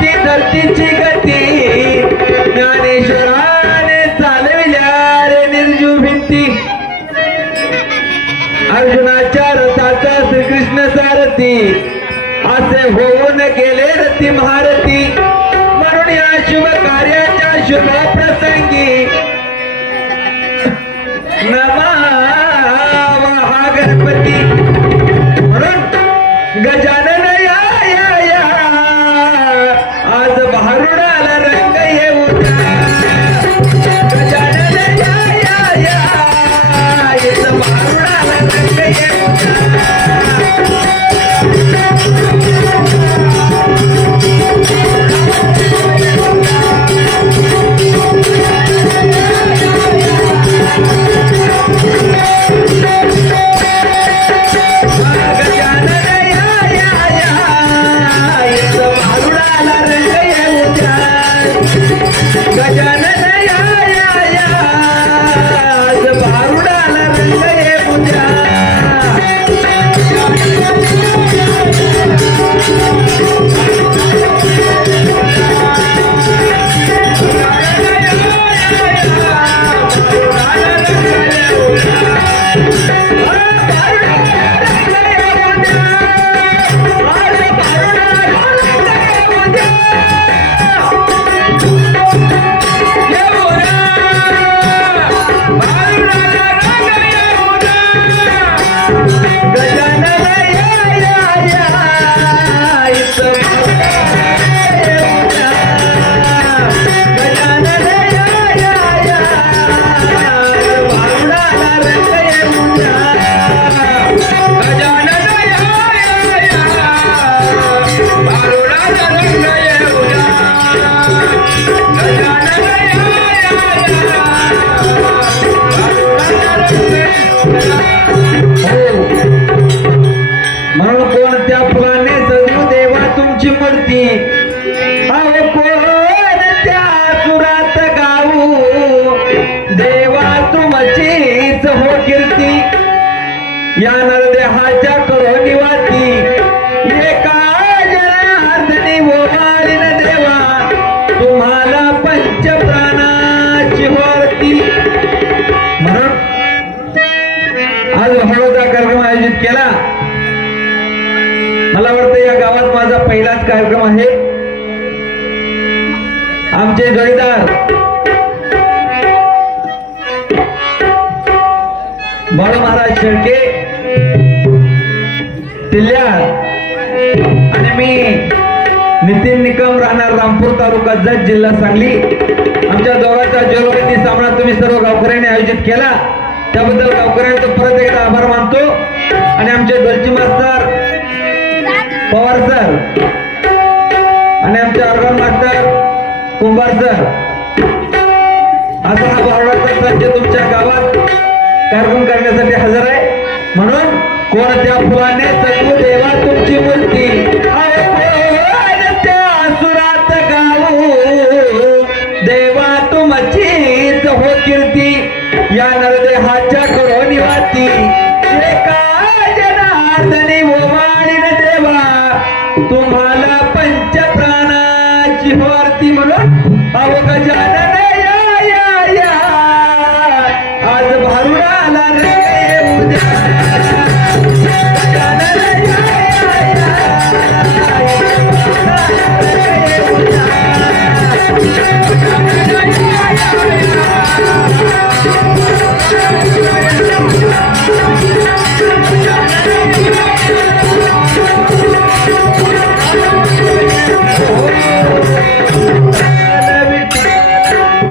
ती धरतीची गती. ज्ञानेश्वराने चालविल्या रे निर्जू भिंती. अर्जुनाच्या रथाचा श्रीकृष्ण सारथी. असे होऊन गेले रती महारथी. म्हणून या शुभ कार्याच्या शुभ म्हणून या नरदेहाच्या करो निवाती एका जनार्दनी वो देवा तुम्हाला पंच प्राणाची होती म्हणून आज हळूचा कार्यक्रम आयोजित केला. मला वाटतं या गावात माझा पहिलाच कार्यक्रम आहे. आमचे जोडीदार बाळू महाराज शेळके तिल्ल्या आणि मी नितीन निकम राहणार रामपूर तालुका जत जिल्हा सांगली. आमच्या दोघांचा जलगती सामना तुम्ही सर्व गावकऱ्यांनी आयोजित केला. त्याबद्दल गावकऱ्यांचं परत एकदा आभार मानतो. आणि आमचे दलची मास्तर पवार सर आणि आमचे अर्गन मास्तर कुंभार सर. असा हा बावडाचा संच तुमच्या गावात कार्यक्रम करण्यासाठी हजर आहे. म्हणून कोणत्या फुलाने सजू देवा तुमची मूर्ती? त्या सुरात गाऊ. देवा तुमचीच हो कीर्ती. या नरदेहाच्या करो निवाती एका जनार्दनी ओवाळीन देवा. तुम्हाला पंच प्राणाची होती म्हणून अवघ